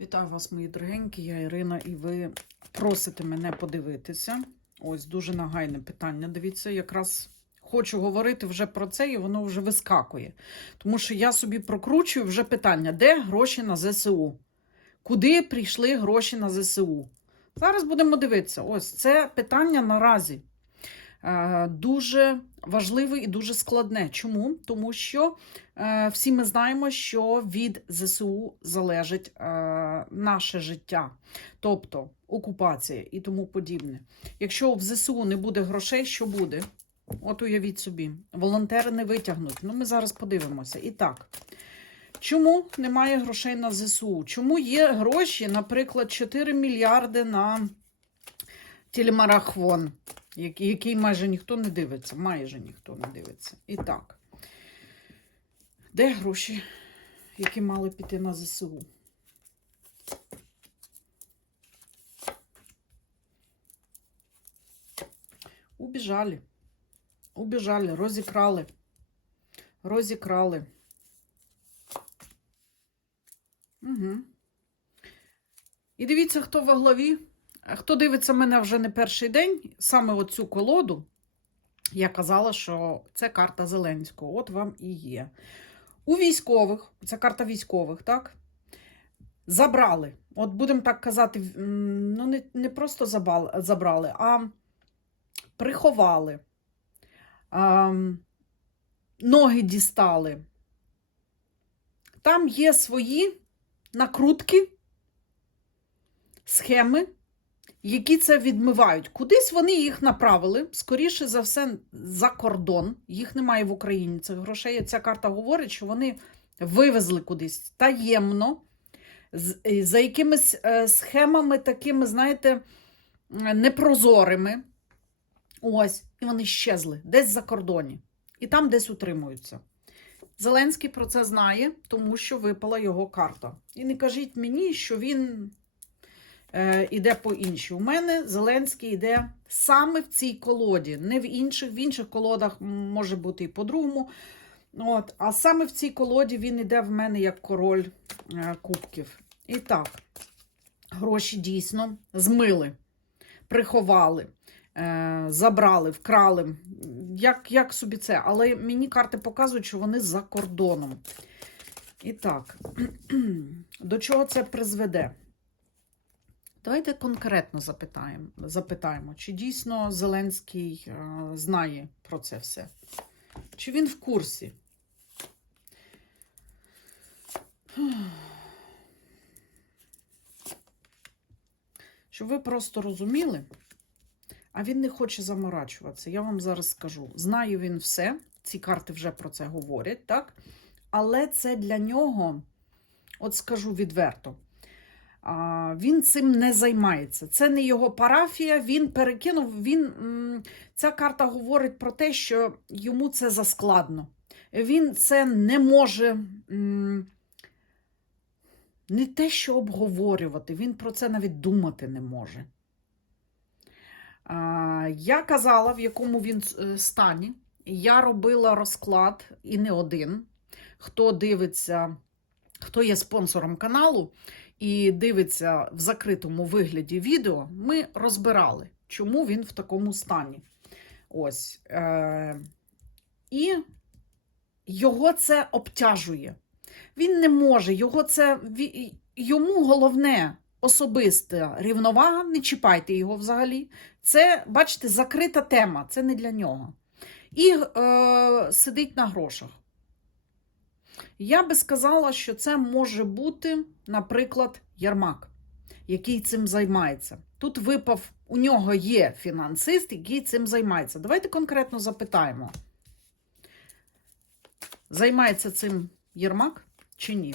Вітаю вас, мої дорогенькі, я Ірина, і ви просите мене подивитися. Ось дуже нагайне питання. Дивіться, якраз хочу говорити вже про це, і воно вже вискакує. Тому що я собі прокручую вже питання: де гроші на ЗСУ? Куди прийшли гроші на ЗСУ? Зараз будемо дивитися. Ось це питання наразі дуже важливе і дуже складне. Чому? Тому що е, всі ми знаємо, що від ЗСУ залежить е, наше життя, тобто окупація і тому подібне. Якщо в ЗСУ не буде грошей, що буде? От уявіть собі, волонтери не витягнуть. Ну, ми зараз подивимося. І так. Чому немає грошей на ЗСУ? Чому є гроші, наприклад, 4 мільярди на телемарафон, який, майже ніхто не дивиться, майже ніхто не дивиться. І так, де гроші, які мали піти на ЗСУ? Убіжали. Убіжали, розікрали. Розікрали. Угу. І дивіться, хто во главі. Хто дивиться мене вже не перший день, саме оцю колоду, я казала, що це карта Зеленського. От вам і є. У військових, це карта військових, так? Забрали. От будемо так казати, ну не, не просто забрали, а приховали. А, ноги дістали. Там є свої накрутки, схеми, які це відмивають. Кудись вони їх направили, скоріше за все, за кордон. Їх немає в Україні цих грошей. Ця карта говорить, що вони вивезли кудись таємно, е, за якимись е, схемами, такими, знаєте, е, непрозорими. Ось, і вони щезли десь за кордоні. І там десь утримуються. Зеленський про це знає, тому що випала його карта. І не кажіть мені, що він іде по іншій. У мене Зеленський йде саме в цій колоді, не в інших. В інших колодах може бути і по-другому. От, а саме в цій колоді він іде в мене як король е, кубків. І так, гроші дійсно змили, приховали. е, Забрали, вкрали. Як, як собі це? Але мені карти показують, що вони за кордоном. І так, до чого це призведе? Давайте конкретно запитаємо, запитаємо, чи дійсно Зеленський е, знає про це все? Чи він в курсі? Щоб ви просто розуміли, а він не хоче заморачуватися. Я вам зараз скажу. Знає він все, ці карти вже про це говорять, так? Але це для нього, от скажу відверто, він цим не займається. Це не його парафія, він перекинув. Він, Ця карта говорить про те, що йому це заскладно. Він це не може не те, що обговорювати, він про це навіть думати не може. Я казала, в якому він е, стані. Я робила розклад і не один. Хто дивиться, хто є спонсором каналу і дивиться в закритому вигляді відео, ми розбирали, чому він в такому стані. Ось. Е- І його це обтяжує. Він не може, його це йому головне особиста рівновага, не чіпайте його взагалі. Це, бачите, закрита тема, це не для нього. І е, сидить на грошах. Я би сказала, що це може бути, наприклад, Ярмак, який цим займається. Тут випав, у нього є фінансист, який цим займається. Давайте конкретно запитаємо: займається цим Єрмак чи ні?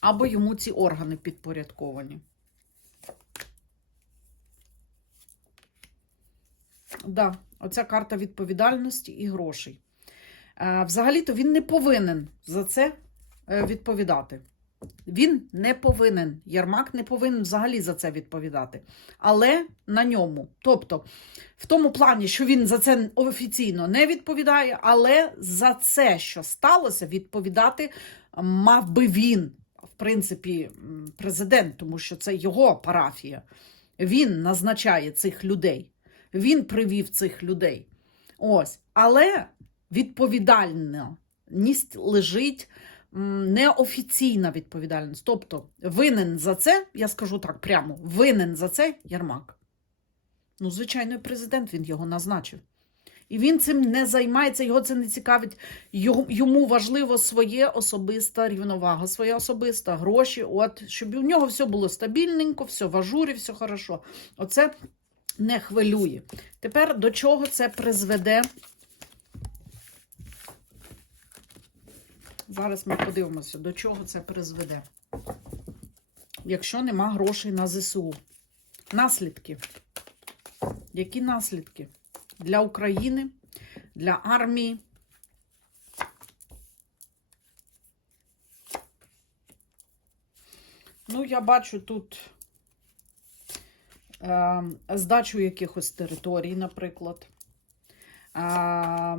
Або йому ці органи підпорядковані. Да, оця карта відповідальності і грошей. Е, Взагалі-то він не повинен за це е, відповідати. Він не повинен. Ярмак не повинен взагалі за це відповідати. Але на ньому. Тобто, в тому плані, що він за це офіційно не відповідає, але за це, що сталося, відповідати мав би він. в принципі, президент, тому що це його парафія. Він назначає цих людей, він привів цих людей. Ось. Але відповідальність лежить неофіційна відповідальність. Тобто, винен за це, я скажу так прямо, винен за це Єрмак. Ну, звичайно, президент він його назначив. І він цим не займається, його це не цікавить. Йому важливо своє особиста рівновага, своя особиста гроші, от, щоб у нього все було стабільненько, все в ажурі, все хорошо. Оце не хвилює. Тепер до чого це призведе? Зараз ми подивимося, до чого це призведе. Якщо нема грошей на ЗСУ. Наслідки. Які наслідки для України, для армії? Ну, я бачу тут е, здачу якихось територій, наприклад, е,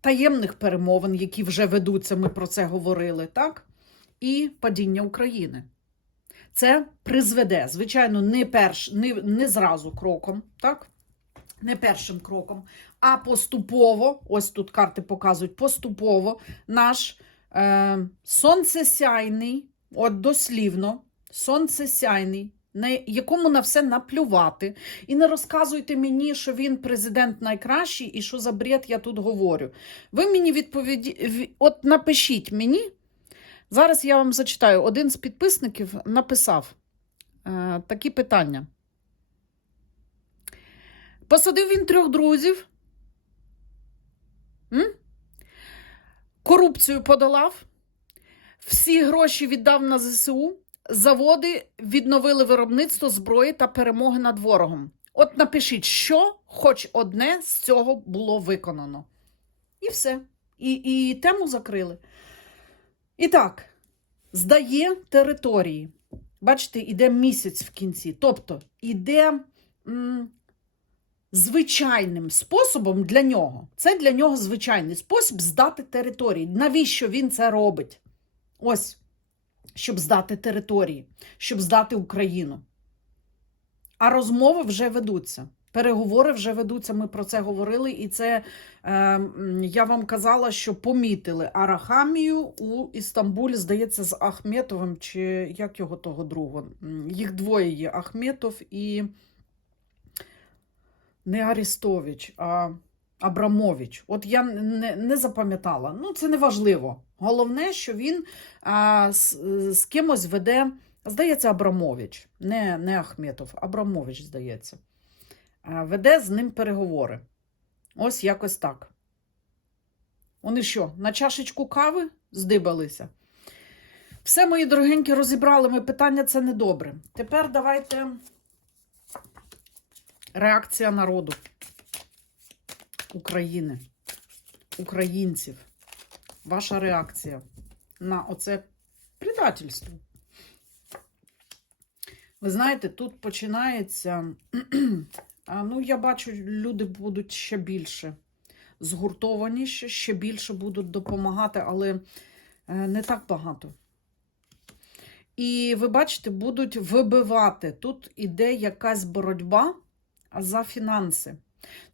таємних перемовин, які вже ведуться, ми про це говорили, так? І падіння України. Це призведе, звичайно, не, перш, не, не зразу кроком, так? Не першим кроком, а поступово, ось тут карти показують, поступово наш е, сонцесяйний, от дослівно, сонцесяйний, на якому на все наплювати. І не розказуйте мені, що він президент найкращий і що за бред я тут говорю. Ви мені відповіді, от напишіть мені. Зараз я вам зачитаю. Один з підписників написав е, такі питання. Посадив він трьох друзів. М? Корупцію подолав, всі гроші віддав на ЗСУ, заводи відновили виробництво зброї та перемоги над ворогом. От напишіть, що хоч одне з цього було виконано. І все. І, і тему закрили. І так, здає території. Бачите, іде місяць в кінці. Тобто, іде м, звичайним способом для нього. Це для нього звичайний спосіб здати території. Навіщо він це робить? Ось, щоб здати території, щоб здати Україну. А розмови вже ведуться. Переговори вже ведуться, ми про це говорили, і це е, я вам казала, що помітили Арахамію у Істамбулі, здається, з Ахметовим, чи як його того другого. Їх двоє є Ахметов і не Арістович, а Абрамович. От я не, не запам'ятала. Ну, це не важливо. Головне, що він а, з, з кимось веде, здається, Абрамович, не, не Ахметов, Абрамович, здається. А, веде з ним переговори. Ось якось так. Вони що, на чашечку кави здибалися? Все, мої дорогенькі, розібрали ми питання, це недобре. Тепер давайте реакція народу України, українців. Ваша реакція на оце предательство. Ви знаєте, тут починається. Ну, я бачу, люди будуть ще більше згуртовані, ще, ще більше будуть допомагати, але е, не так багато. І ви бачите, будуть вибивати. Тут іде якась боротьба за фінанси.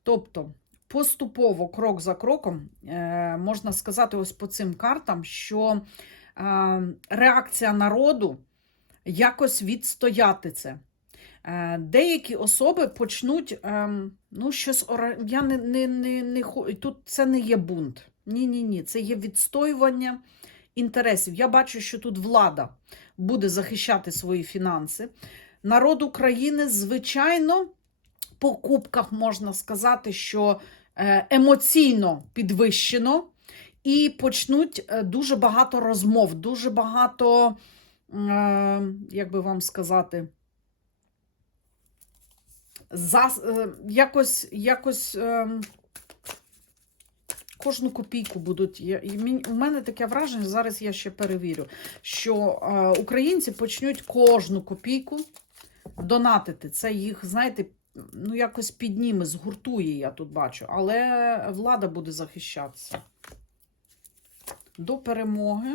Тобто, поступово, крок за кроком, е, можна сказати, ось по цим картам, що е, реакція народу якось відстояти це. Е, Деякі особи почнуть ну, щось я не, не, не, не тут це не є бунт. Ні, ні, ні, це є відстоювання інтересів. Я бачу, що тут влада буде захищати свої фінанси. Народ України, звичайно, по кубках можна сказати, що е, емоційно підвищено, і почнуть е, дуже багато розмов, дуже багато, е, як би вам сказати, за, якось, якось кожну копійку будуть. У мене таке враження, зараз я ще перевірю, що українці почнуть кожну копійку донатити. Це їх, знаєте, ну якось підніме, згуртує, я тут бачу. Але влада буде захищатися. До перемоги.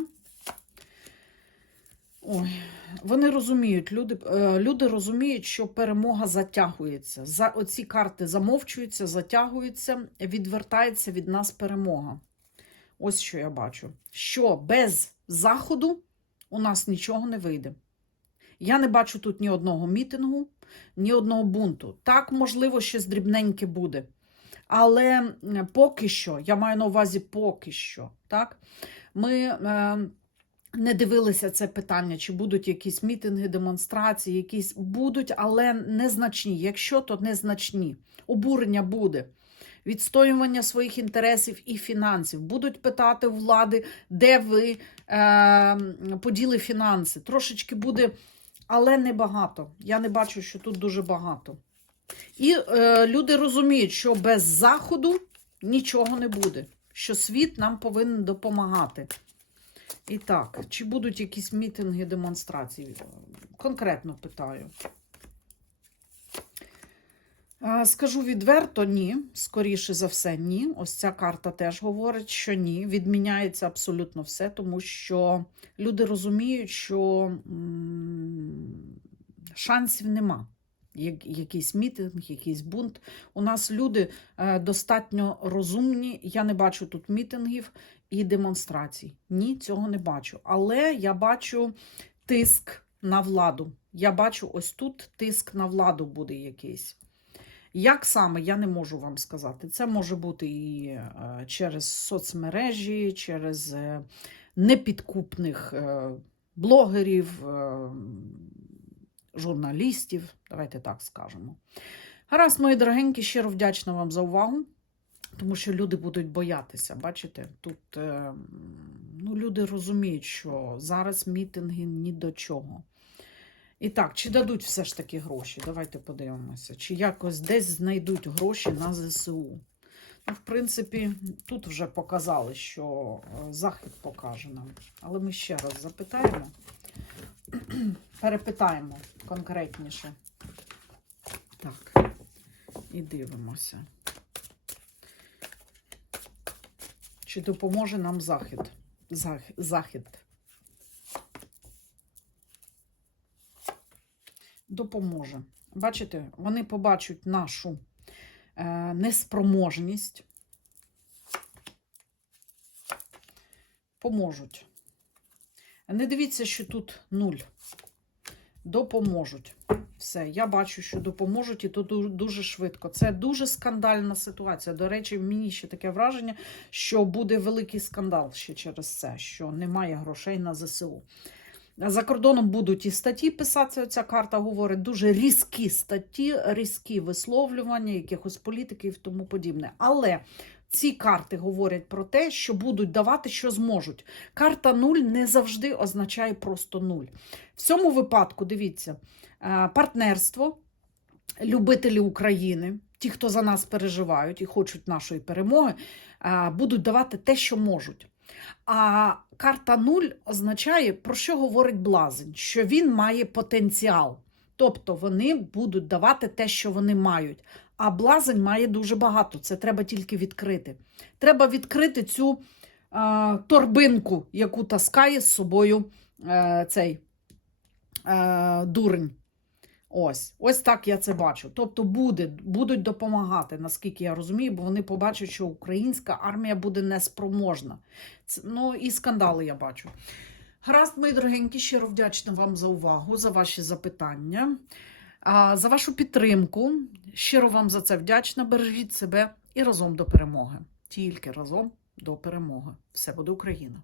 Ой, вони розуміють, люди, е, люди розуміють, що перемога затягується. За оці карти замовчуються, затягуються, відвертається від нас перемога. Ось що я бачу. Що без заходу у нас нічого не вийде. Я не бачу тут ні одного мітингу, ні одного бунту. Так, можливо, щось дрібненьке буде. Але поки що, я маю на увазі поки що, так? Ми е, не дивилися це питання, чи будуть якісь мітинги, демонстрації, якісь будуть, але незначні. Якщо то незначні, обурення буде. Відстоювання своїх інтересів і фінансів. Будуть питати влади, де ви е, поділи фінанси. Трошечки буде, але не багато. Я не бачу, що тут дуже багато. І е, люди розуміють, що без заходу нічого не буде, що світ нам повинен допомагати. І так, чи будуть якісь мітинги, демонстрації? Конкретно питаю. Скажу відверто, ні. Скоріше за все, ні. Ось ця карта теж говорить, що ні. Відміняється абсолютно все, тому що люди розуміють, що шансів нема. Якийсь мітинг, якийсь бунт. У нас люди е, достатньо розумні. Я не бачу тут мітингів і демонстрацій. Ні, цього не бачу. Але я бачу тиск на владу. Я бачу ось тут тиск на владу буде якийсь. Як саме, я не можу вам сказати. Це може бути і е, через соцмережі, через е, непідкупних е, блогерів, журналістів. Давайте так скажемо. Гаразд, мої дорогенькі, щиро вдячна вам за увагу. Тому що люди будуть боятися. Бачите, тут ну, люди розуміють, що зараз мітинги ні до чого. І так, чи дадуть все ж таки гроші? Давайте подивимося. Чи якось десь знайдуть гроші на ЗСУ. Ну, в принципі, тут вже показали, що е, захід покаже нам. Але ми ще раз запитаємо, перепитаємо конкретніше. Так, і дивимося. Чи допоможе нам захід? Зах- Захід. Допоможе. Бачите, вони побачать нашу е, неспроможність. Поможуть. Не дивіться, що тут нуль. Допоможуть. Все, я бачу, що допоможуть, і то дуже швидко. Це дуже скандальна ситуація. До речі, мені ще таке враження, що буде великий скандал ще через це, що немає грошей на ЗСУ. За кордоном будуть і статті писатися. Ця карта говорить дуже різкі статті, різкі висловлювання якихось політиків і тому подібне. Але ці карти говорять про те, що будуть давати, що зможуть. Карта нуль не завжди означає просто нуль. В цьому випадку, дивіться, е, партнерство, любителі України, ті, хто за нас переживають і хочуть нашої перемоги, е, будуть давати те, що можуть. А карта нуль означає, про що говорить блазень, що він має потенціал. Тобто вони будуть давати те, що вони мають. А блазень має дуже багато. Це треба тільки відкрити. Треба відкрити цю е, торбинку, яку таскає з собою е, цей е, дурень. Ось, ось так я це бачу. Тобто буде, будуть допомагати, наскільки я розумію, бо вони побачать, що українська армія буде неспроможна. Це, ну і скандали я бачу. Гаразд, мої дорогенькі, щиро вдячна вам за увагу, за ваші запитання, за вашу підтримку. Щиро вам за це вдячна. Бережіть себе і разом до перемоги. Тільки разом до перемоги. Все буде Україна!